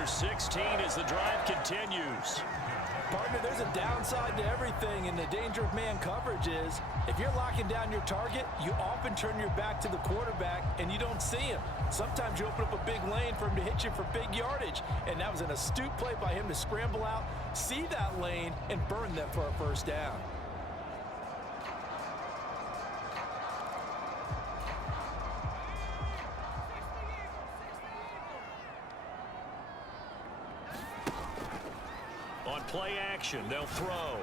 number 16 as the drive continues. Partner, there's a downside to everything, and the danger of man coverage is if you're locking down your target, you often turn your back to the quarterback and you don't see him. Sometimes you open up a big lane for him to hit you for big yardage, and that was an astute play by him to scramble out, see that lane, and burn them for a first down. On play action, they'll throw.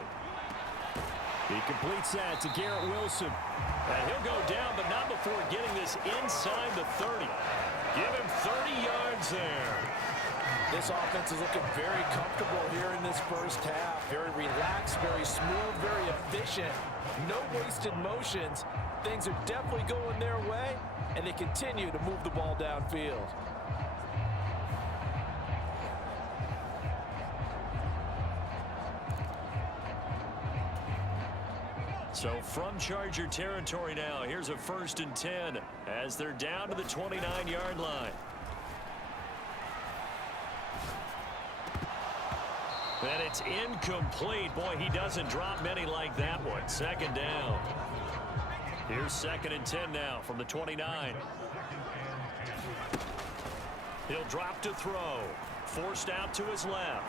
He completes that to Garrett Wilson. And he'll go down, but not before getting this inside the 30. Give him 30 yards there. This offense is looking very comfortable here in this first half. Very relaxed, very smooth, very efficient. No wasted motions. Things are definitely going their way, and they continue to move the ball downfield. So from Charger territory now, here's a 1st and 10 as they're down to the 29-yard line. And it's incomplete. Boy, he doesn't drop many like that one. 2nd down. Here's 2nd and 10 now from the 29. He'll drop to throw. Forced out to his left.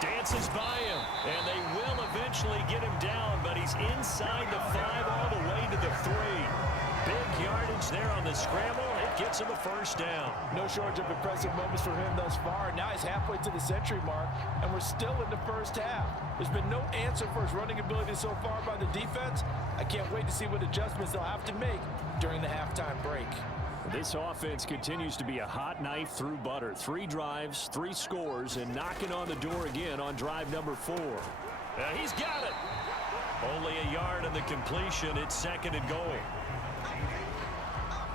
Dances by him, and they will eventually get him down, but he's inside the 5 all the way to the 3. Big yardage there on the scramble. It gets him a first down. No shortage of impressive moments for him thus far. Now he's halfway to the century mark, and we're still in the first half. There's been no answer for his running ability so far by the defense. I can't wait to see what adjustments they'll have to make during the halftime break. This offense continues to be a hot knife through butter. 3 drives, 3 scores, and knocking on the door again on drive number 4. He's got it. Only a yard in the completion. It's 2nd and goal.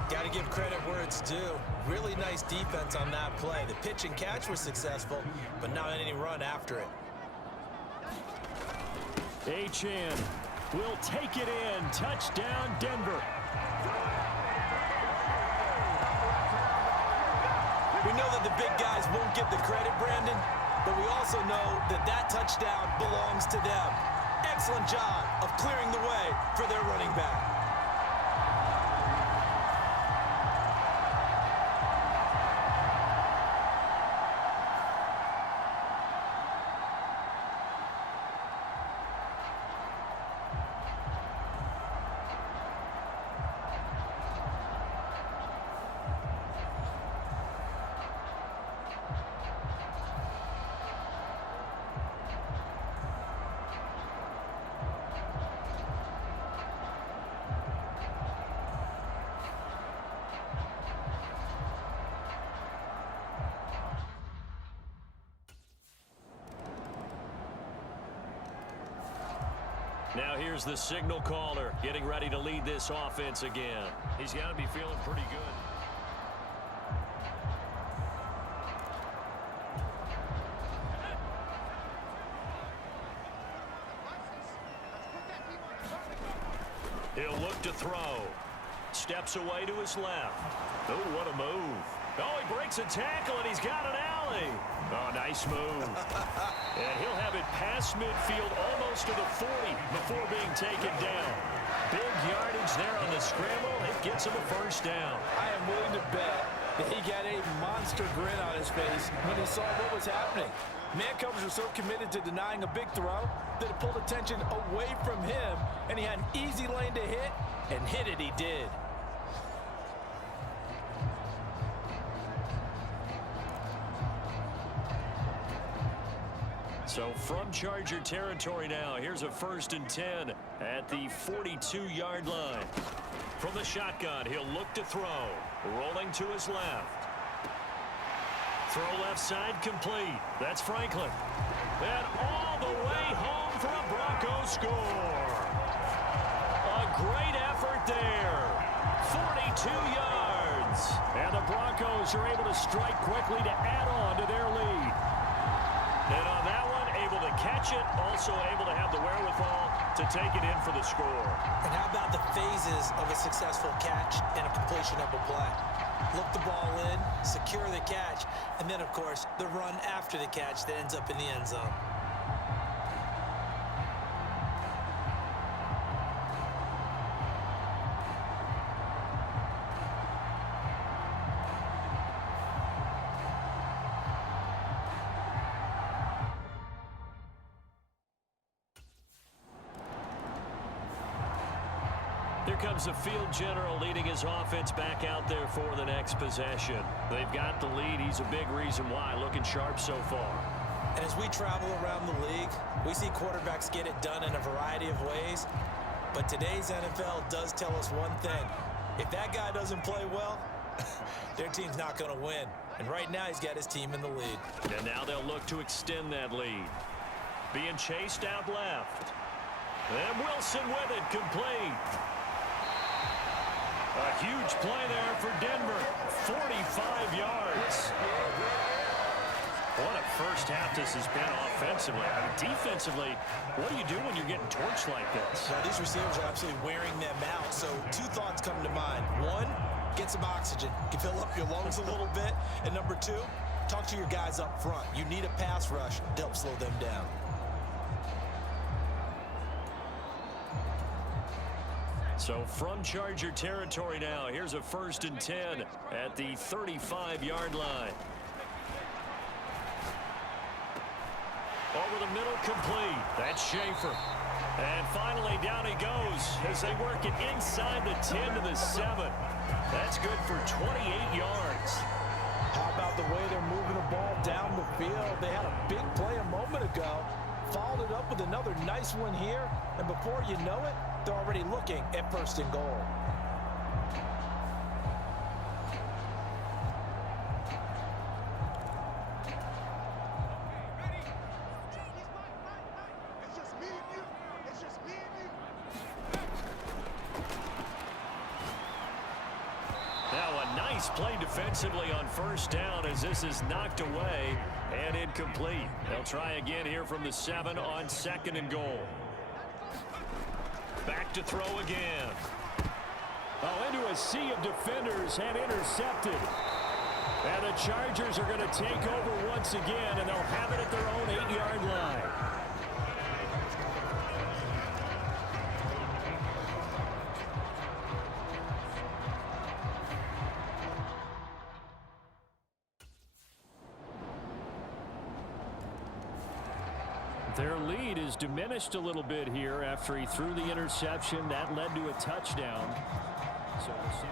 Got to give credit where it's due. Really nice defense on that play. The pitch and catch was successful, but not any run after it. Achane will take it in. Touchdown, Denver. We know that the big guys won't get the credit, Brandon, but we also know that that touchdown belongs to them. Excellent job of clearing the way for their running back. Now here's the signal caller getting ready to lead this offense again. He's got to be feeling pretty good. He'll look to throw. Steps away to his left. Oh, what a move. Oh, he breaks a tackle, and he's got an alley. Oh, nice move. And he'll have it past midfield almost to the 40 before being taken down. Big yardage there on the scramble. It gets him a first down. I am willing to bet that he got a monster grin on his face when he saw what was happening. Man coverage was so committed to denying a big throw that it pulled attention away from him, and he had an easy lane to hit, and hit it he did. So from Charger territory now, here's a 1st and 10 at the 42-yard line. From the shotgun, he'll look to throw. Rolling to his left. Throw left side complete. That's Franklin. And all the way home for a Broncos score. A great effort there. 42 yards. And the Broncos are able to strike quickly to add on to their lead. And on that one, able to catch it, also able to have the wherewithal to take it in for the score. And how about the phases of a successful catch and a completion of a play? look the ball in, secure the catch, and then, of course, the run after the catch that ends up in the end zone. Here comes the field general leading his offense back out there for the next possession. They've got the lead. He's a big reason why. Looking sharp so far. And as we travel around the league, we see quarterbacks get it done in a variety of ways. But today's NFL does tell us one thing. If that guy doesn't play well, their team's not going to win. And right now he's got his team in the lead. And now they'll look to extend that lead. Being chased out left. And Wilson with it, complete. A huge play there for Denver. 45 yards. What a first half this has been offensively. I mean, defensively, what do you do when you're getting torched like this? Well, these receivers are absolutely wearing them out. So two thoughts come to mind. One, get some oxygen. You can fill up your lungs a little bit. And number two, talk to your guys up front. You need a pass rush to help slow them down. So from Charger territory now, here's a 1st and 10 at the 35-yard line. Over the middle, complete. That's Schaefer. And finally, down he goes as they work it inside the 10 to the 7. That's good for 28 yards. How about the way they're moving the ball down the field? They had a big play a moment ago. Followed it up with another nice one here. And before you know it, they're already looking at 1st and goal. Now a nice play defensively on 1st down as this is knocked away and incomplete. They'll try again here from the 7 on 2nd and goal. Back to throw again. Oh, into a sea of defenders and intercepted. And the Chargers are going to take over once again, and they'll have it at their own 8-yard line. Their lead is diminished a little bit here after he threw the interception. That led to a touchdown. So we'll see.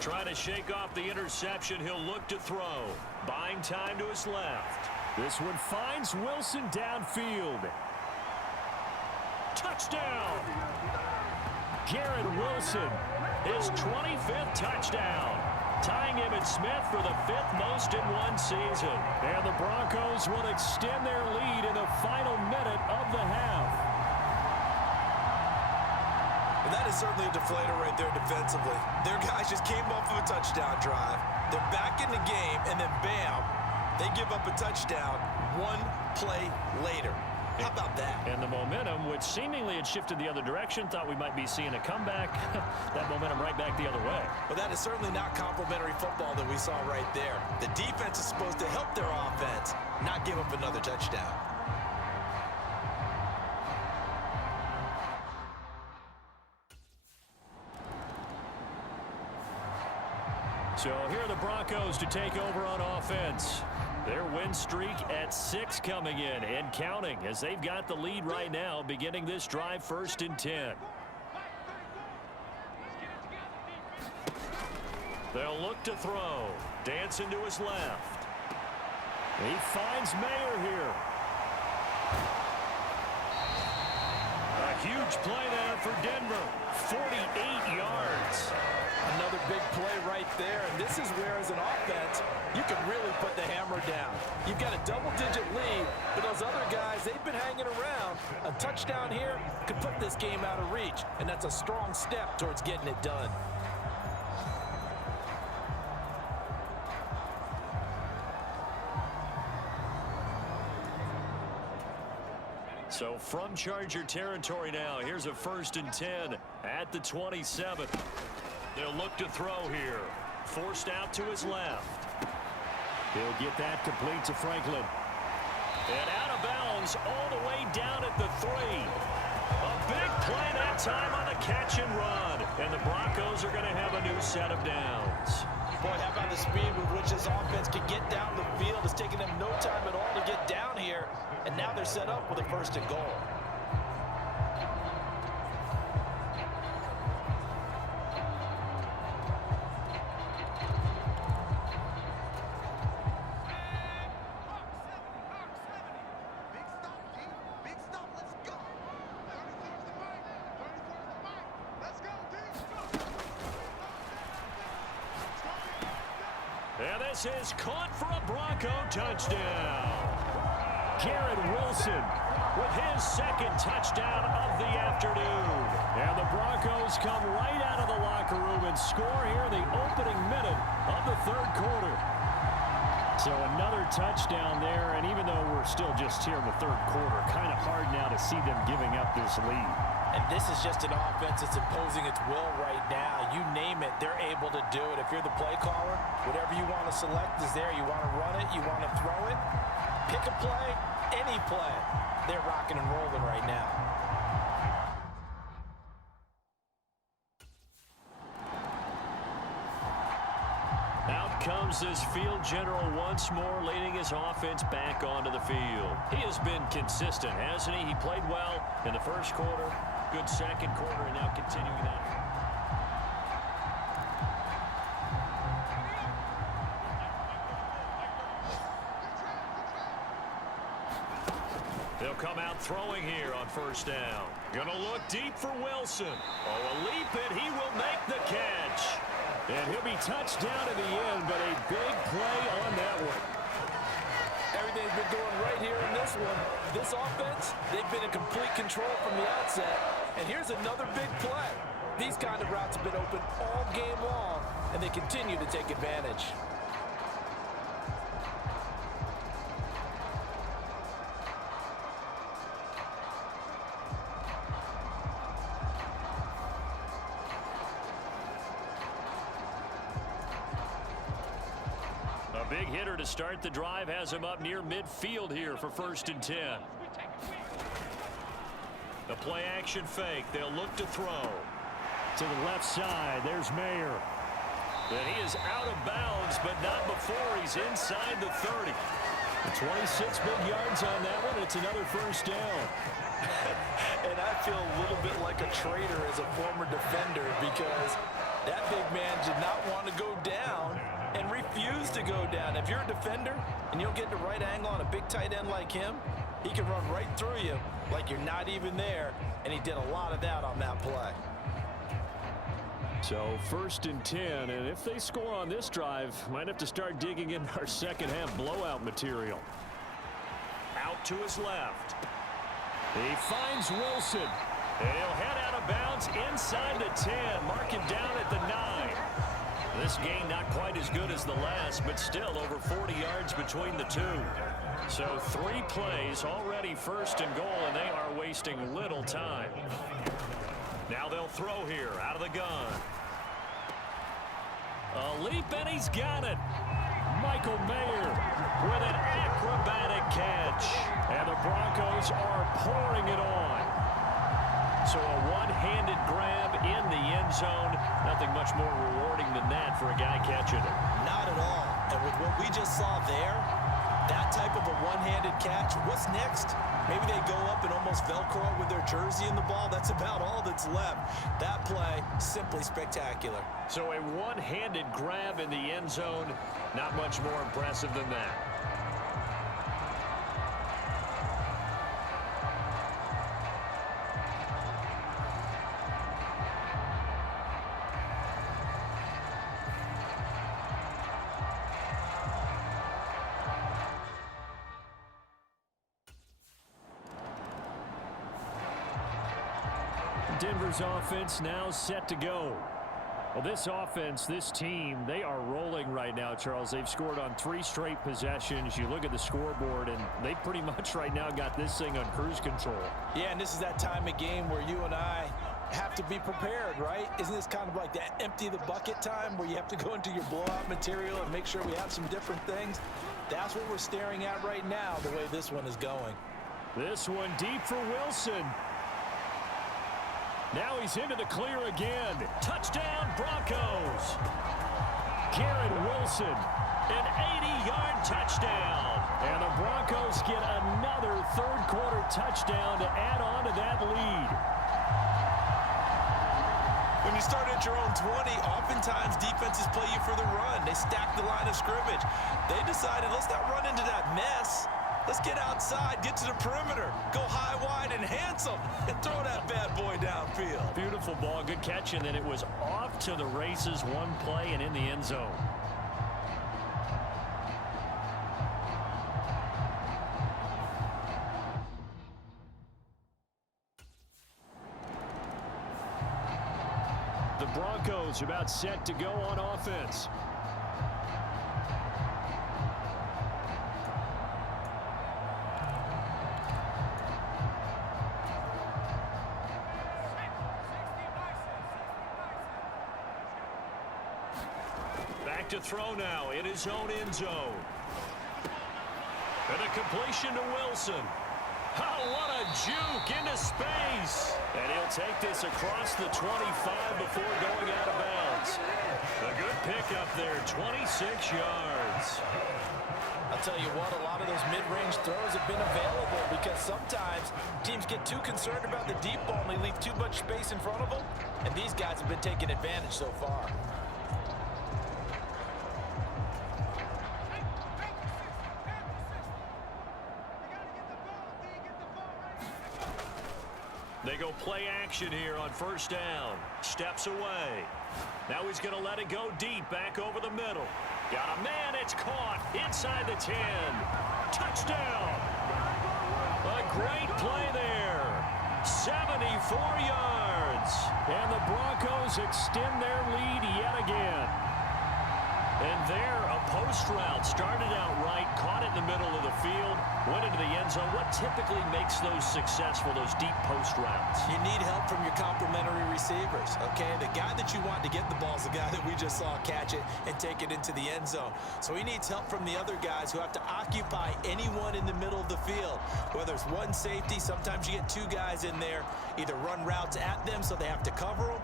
Trying to shake off the interception. He'll look to throw. Buying time to his left. This one finds Wilson downfield. Touchdown! Garrett Wilson, his 25th touchdown, tying him and Smith for the 5th most in one season. And the Broncos will extend their lead in the final minute of the half. And that is certainly a deflator right there defensively. Their guys just came off of a touchdown drive. They're back in the game, and then bam, they give up a touchdown one play later. How about that? And the momentum, which seemingly had shifted the other direction, thought we might be seeing a comeback. That momentum right back the other way. Well, that is certainly not complimentary football that we saw right there. The defense is supposed to help their offense, not give up another touchdown. So here are the Broncos to take over on offense. Their win streak at 6 coming in and counting as they've got the lead right now beginning this drive 1st and 10. They'll look to throw. Dancing to his left. He finds Mayer here. A huge play there for Denver. 48 yards. Another big play right there, and this is where, as an offense, you can really put the hammer down. You've got a double-digit lead, but those other guys, they've been hanging around. A touchdown here could put this game out of reach, and that's a strong step towards getting it done. So from Charger territory now, here's a 1st and 10 at the 27. They'll look to throw here. Forced out to his left. He'll get that complete to Franklin. And out of bounds all the way down at the 3. A big play that time on the catch and run. And the Broncos are going to have a new set of downs. Boy, how about the speed with which this offense can get down the field? It's taking them no time at all to get down here. And now they're set up with a 1st and goal. And this is caught for a Bronco touchdown. Garrett Wilson with his 2nd touchdown of the afternoon. And the Broncos come right out of the locker room and score here in the opening minute of the 3rd quarter. So another touchdown there, and even though we're still just here in the 3rd quarter, kind of hard now to see them giving up this lead. And this is just an offense that's imposing its will right now. You name it, they're able to do it. If you're the play caller, whatever you want to select is there. You want to run it, you want to throw it, pick a play, any play. They're rocking and rolling right now. Out comes this field general once more, leading his offense back onto the field. He has been consistent, hasn't he? He played well in the 1st quarter, good 2nd quarter, and now continuing that. They'll come out throwing here on 1st down. Gonna look deep for Wilson. Oh, a leap, and he will make the catch. And he'll be touched down in the end, but a big play on that one. Everything's been going right here in this one. This offense, they've been in complete control from the outset. And here's another big play. These kind of routes have been open all game long, and they continue to take advantage. A big hitter to start the drive has him up near midfield here for 1st and 10. The play action fake. They'll look to throw. To the left side, there's Mayer. And he is out of bounds, but not before he's inside the 30. 26 big yards on that one. It's another 1st down. And I feel a little bit like a traitor as a former defender because that big man did not want to go down and refused to go down. If you're a defender and you don't get the right angle on a big tight end like him, he can run right through you like you're not even there, and he did a lot of that on that play. So 1st and 10, and if they score on this drive, might have to start digging in our 2nd half blowout material. Out to his left. He finds Wilson. And he'll head out of bounds inside the 10, marking down at the 9. This game not quite as good as the last, but still over 40 yards between the two. So 3 plays, already 1st and goal, and they are wasting little time. Now they'll throw here out of the gun. A leap, and he's got it. Michael Mayer with an acrobatic catch. And the Broncos are pouring it on. So a one-handed grab in the end zone. Nothing much more rewarding than that for a guy catching it. Not at all. And with what we just saw there, that type of a one-handed catch, what's next? Maybe they go up and almost Velcro it with their jersey in the ball. That's about all that's left. That play, simply spectacular. So a one-handed grab in the end zone, not much more impressive than that. Denver's offense now set to go. Well, this offense, this team, they are rolling right now, Charles. They've scored on 3 straight possessions. You look at the scoreboard, and they pretty much right now got this thing on cruise control. Yeah, and this is that time of game where you and I have to be prepared, right? Isn't this kind of like that empty the bucket time where you have to go into your blowout material and make sure we have some different things? That's what we're staring at right now, the way this one is going. This one deep for Wilson. Now he's into the clear again. Touchdown, Broncos. Garrett Wilson, an 80-yard touchdown. And the Broncos get another third-quarter touchdown to add on to that lead. When you start at your own 20, oftentimes defenses play you for the run. They stack the line of scrimmage. They decided, let's not run into that mess. Let's get outside, get to the perimeter, go high, wide, and handsome, and throw that bad boy downfield. Beautiful ball, good catch, and then it was off to the races, one play and in the end zone. The Broncos about set to go on offense. Back to throw now in his own end zone. And a completion to Wilson. Oh, what a juke into space. And he'll take this across the 25 before going out of bounds. A good pickup there, 26 yards. I'll tell you what, a lot of those mid-range throws have been available because sometimes teams get too concerned about the deep ball and they leave too much space in front of them. And these guys have been taking advantage so far. They go play action here on first down. Steps away. Now he's going to let it go deep, back over the middle. Got a man, it's caught inside the 10. Touchdown. A great play there. 74 yards. And the Broncos extend their lead yet again. And there, a post route started out right, caught it in the middle of the field, went into the end zone. What typically makes those successful, those deep post routes? You need help from your complementary receivers, okay? The guy that you want to get the ball is the guy that we just saw catch it and take it into the end zone. So he needs help from the other guys who have to occupy anyone in the middle of the field. Whether it's one safety, sometimes you get 2 guys in there, either run routes at them so they have to cover them,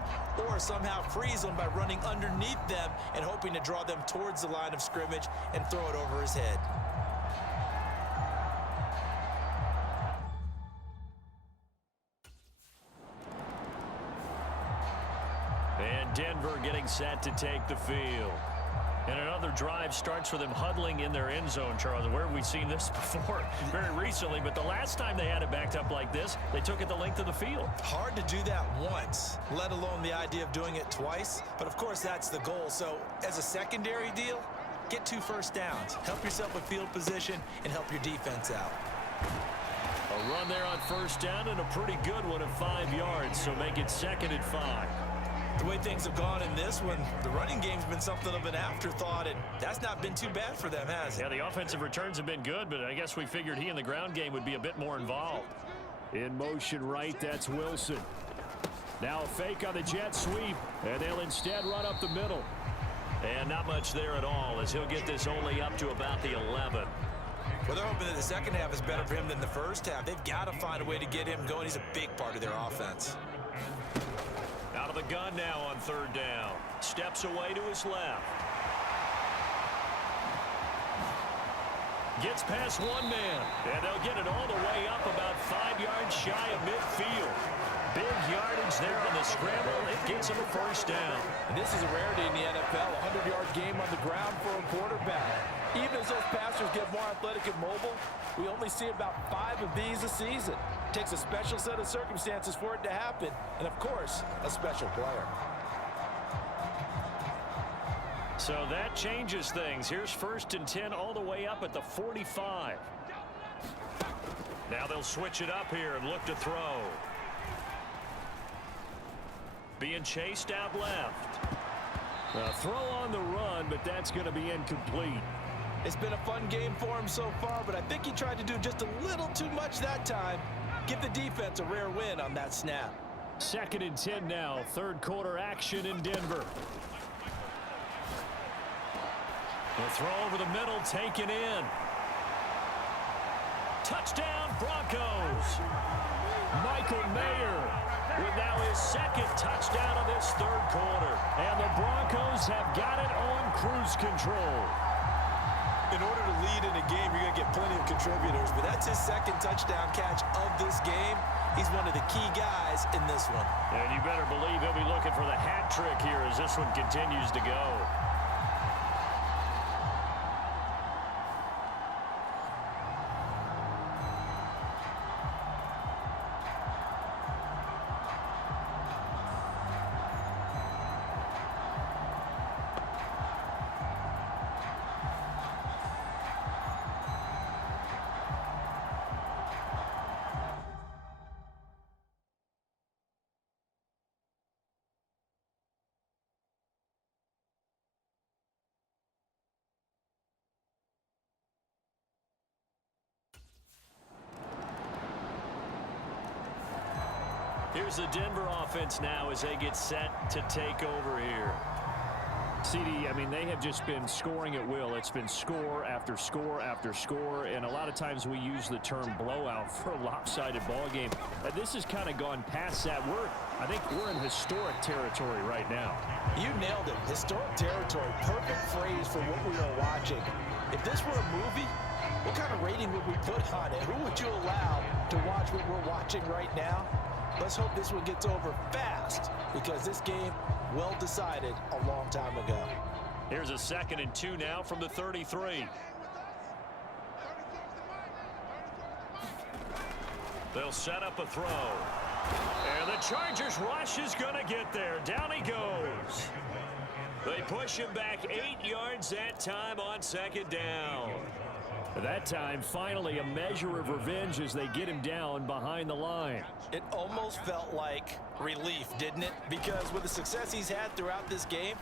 or somehow freeze them by running underneath them and hoping to draw them towards the line of scrimmage and throw it over his head. And Denver getting set to take the field. And another drive starts with them huddling in their end zone, Charles. Where have we seen this before? Very recently, but the last time they had it backed up like this, they took it the length of the field. Hard to do that once, let alone the idea of doing it twice. But, of course, that's the goal. So, as a secondary deal, get 2 first downs. Help yourself with field position and help your defense out. A run there on first down and a pretty good one of 5 yards, so make it 2nd and 5. The way things have gone in this one, the running game's been something of an afterthought, and that's not been too bad for them, has it? Yeah, the offensive returns have been good, but I guess we figured he in the ground game would be a bit more involved. In motion right, that's Wilson. Now a fake on the jet sweep, and they'll instead run up the middle. And not much there at all, as he'll get this only up to about the 11. Well, they're hoping that the second half is better for him than the first half. They've got to find a way to get him going. He's a big part of their offense. Out of the gun now on third down. Steps away to his left. Gets past one man. And they'll get it all the way up about 5 yards shy of midfield. Big yardage there on the scramble. It gets him a first down. And this is a rarity in the NFL, a 100-yard game on the ground for a quarterback. Even as those passers get more athletic and mobile, we only see about 5 of these a season. It takes a special set of circumstances for it to happen, and of course, a special player. So that changes things. Here's 1st and 10 all the way up at the 45. Now they'll switch it up here and look to throw. Being chased out left. A throw on the run, but that's going to be incomplete. It's been a fun game for him so far, but I think he tried to do just a little too much that time. Give the defense a rare win on that snap. 2nd and 10 now. Third quarter action in Denver. The throw over the middle, taken in. Touchdown, Broncos. Michael Mayer with now his 2nd touchdown of this third quarter. And the Broncos have got it on cruise control. In order to lead in a game, you're going to get plenty of contributors, but that's his 2nd touchdown catch of this game. He's one of the key guys in this one. And you better believe he'll be looking for the hat trick here as this one continues to go. Here's the Denver offense now as they get set to take over here. CD, I mean, they have just been scoring at will. It's been score after score after score, and a lot of times we use the term blowout for a lopsided ball game. This has kind of gone past that. I think we're in historic territory right now. You nailed it. Historic territory. Perfect phrase for what we are watching. If this were a movie, what kind of rating would we put on it? Who would you allow to watch what we're watching right now? Let's hope this one gets over fast, because this game, well decided a long time ago. Here's a 2nd and 2 now from the 33. They'll set up a throw. And the Chargers rush is going to get there. Down he goes. They push him back 8 yards that time on 2nd down. That time, finally, a measure of revenge as they get him down behind the line. It almost felt like relief, didn't it? Because with the success he's had throughout this game,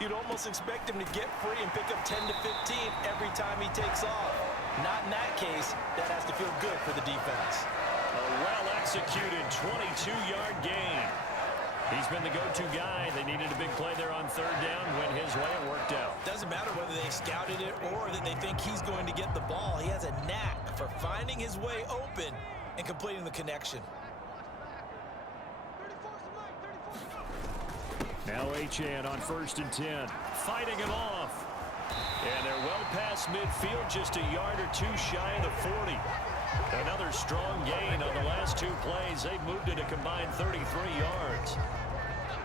you'd almost expect him to get free and pick up 10 to 15 every time he takes off. Not in that case. That has to feel good for the defense. A well-executed 22-yard gain. He's been the go-to guy. They needed a big play there on 3rd down. Went his way. It worked out. Doesn't matter whether they scouted it or that they think he's going to get the ball. He has a knack for finding his way open and completing the connection. Now Achane on 1st and 10. Fighting him off. And they're well past midfield, just a yard or two shy of the 40. Another strong gain on the last 2 plays. They've moved it a combined 33 yards.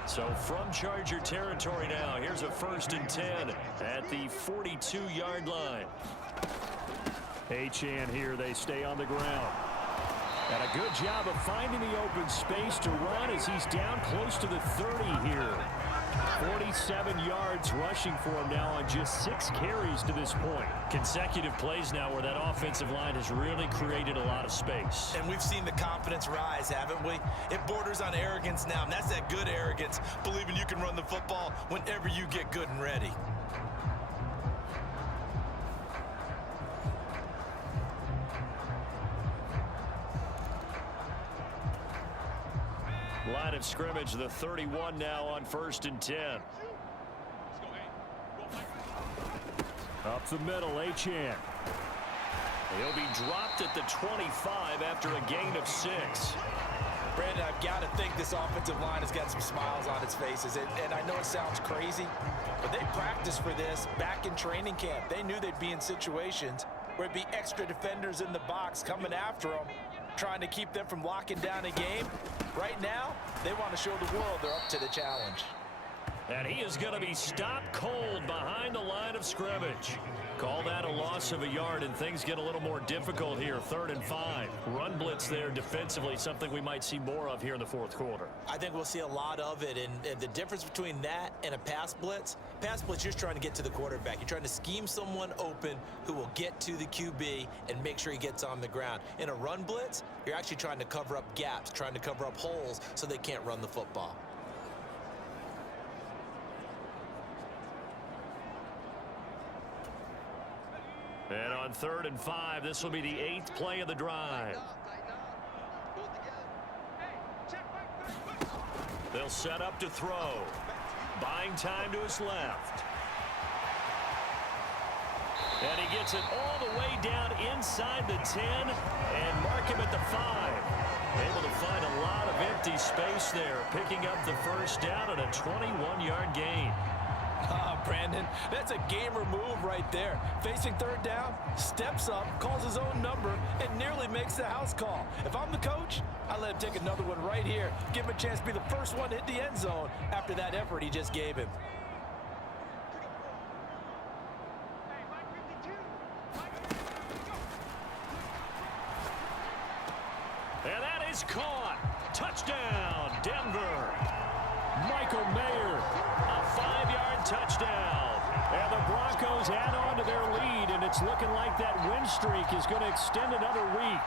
So from Charger territory now, here's a 1st and 10 at the 42-yard line. Achane here, they stay on the ground. And a good job of finding the open space to run as he's down close to the 30 here. 47 yards rushing for him now on just 6 carries to this point. Consecutive plays now where that offensive line has really created a lot of space. And we've seen the confidence rise, haven't we? It borders on arrogance now, and that's that good arrogance, believing you can run the football whenever you get good and ready. Line of scrimmage, the 31 now on 1st and 10. Up the middle, Achane. He'll be dropped at the 25 after a gain of 6. Brandon, I've got to think this offensive line has got some smiles on its faces. And I know it sounds crazy, but they practiced for this back in training camp. They knew they'd be in situations where it'd be extra defenders in the box coming after them, trying to keep them from locking down a game. Right now, they want to show the world they're up to the challenge. And he is going to be stopped cold behind the line of scrimmage. Call that a loss of a yard, and things get a little more difficult here. 3rd and 5. Run blitz there defensively, something we might see more of here in the 4th quarter. I think we'll see a lot of it, and the difference between that and a pass blitz, you're just trying to get to the quarterback. You're trying to scheme someone open who will get to the QB and make sure he gets on the ground. In a run blitz, you're actually trying to cover up gaps, trying to cover up holes so they can't run the football. On 3rd and 5, this will be the 8th play of the drive. They'll set up to throw. Buying time to his left. And he gets it all the way down inside the 10 and mark him at the 5. Able to find a lot of empty space there, picking up the first down and a 21-yard gain. Brandon, that's a gamer move right there. Facing 3rd down, steps up, calls his own number, and nearly makes the house call. If I'm the coach, I let him take another one right here. Give him a chance to be the first one to hit the end zone after that effort he just gave him. And that is caught. Touchdown, Denver. Michael Mayer, a 5-yard touchdown. And the Broncos add on to their lead, and it's looking like that win streak is going to extend another week.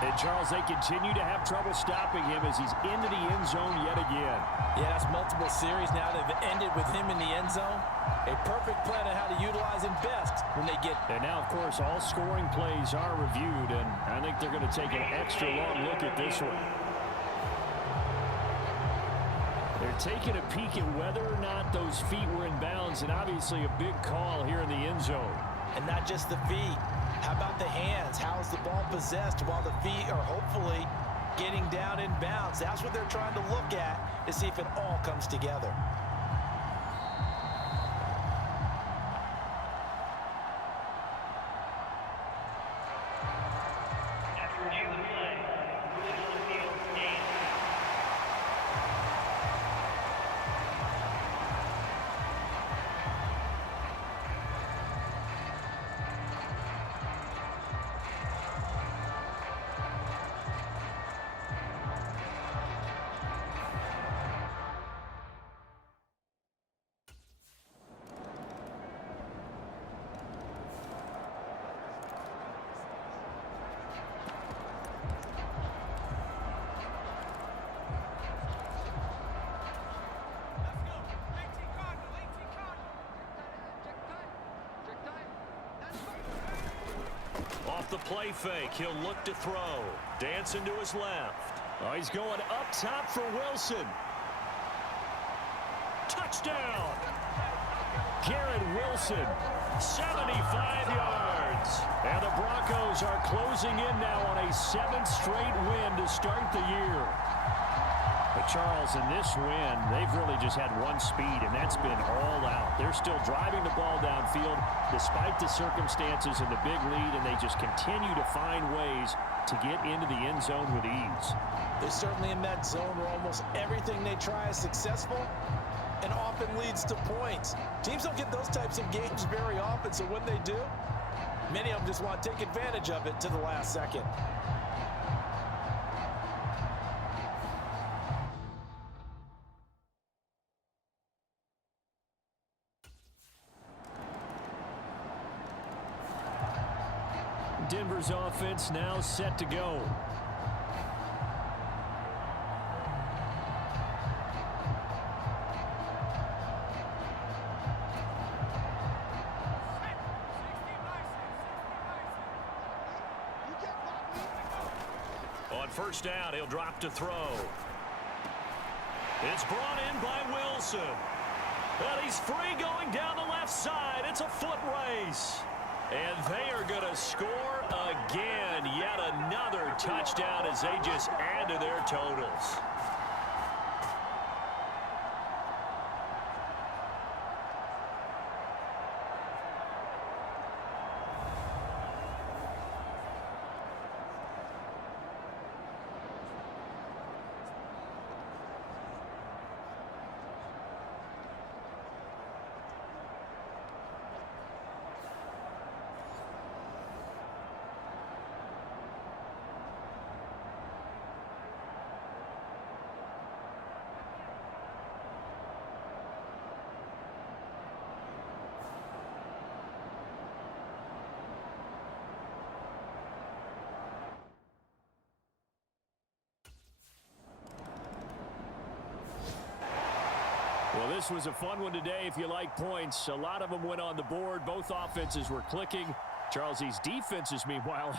And, Charles, they continue to have trouble stopping him as he's into the end zone yet again. Yeah, that's multiple series now that have ended with him in the end zone. A perfect plan on how to utilize him best when they get. And now, of course, all scoring plays are reviewed, and I think they're going to take an extra long look at this one. They're taking a peek at whether or not those feet were in bounds, and obviously a big call here in the end zone. And not just the feet. How about the hands? How is the ball possessed while the feet are hopefully getting down in bounds? That's what they're trying to look at to see if it all comes together. Off the play fake, he'll look to throw. Dancing to his left. Oh, he's going up top for Wilson. Touchdown! Garrett Wilson, 75 yards. and the Broncos are closing in now on a 7th straight win to start the year. But Charles, in this win, they've really just had one speed, and that's been all out. They're still driving the ball downfield despite the circumstances and the big lead, and they just continue to find ways to get into the end zone with ease. They're certainly in that zone where almost everything they try is successful and often leads to points. Teams don't get those types of games very often, so when they do, many of them just want to take advantage of it to the last second. Denver's offense now set to go. On first down, he'll drop to throw. It's brought in by Wilson. And he's free going down the left side. It's a foot race. And they are going to score again. Yet another touchdown as they just add to their totals. This was a fun one today if you like points. A lot of them went on the board. Both offenses were clicking. Charles, these defenses, meanwhile,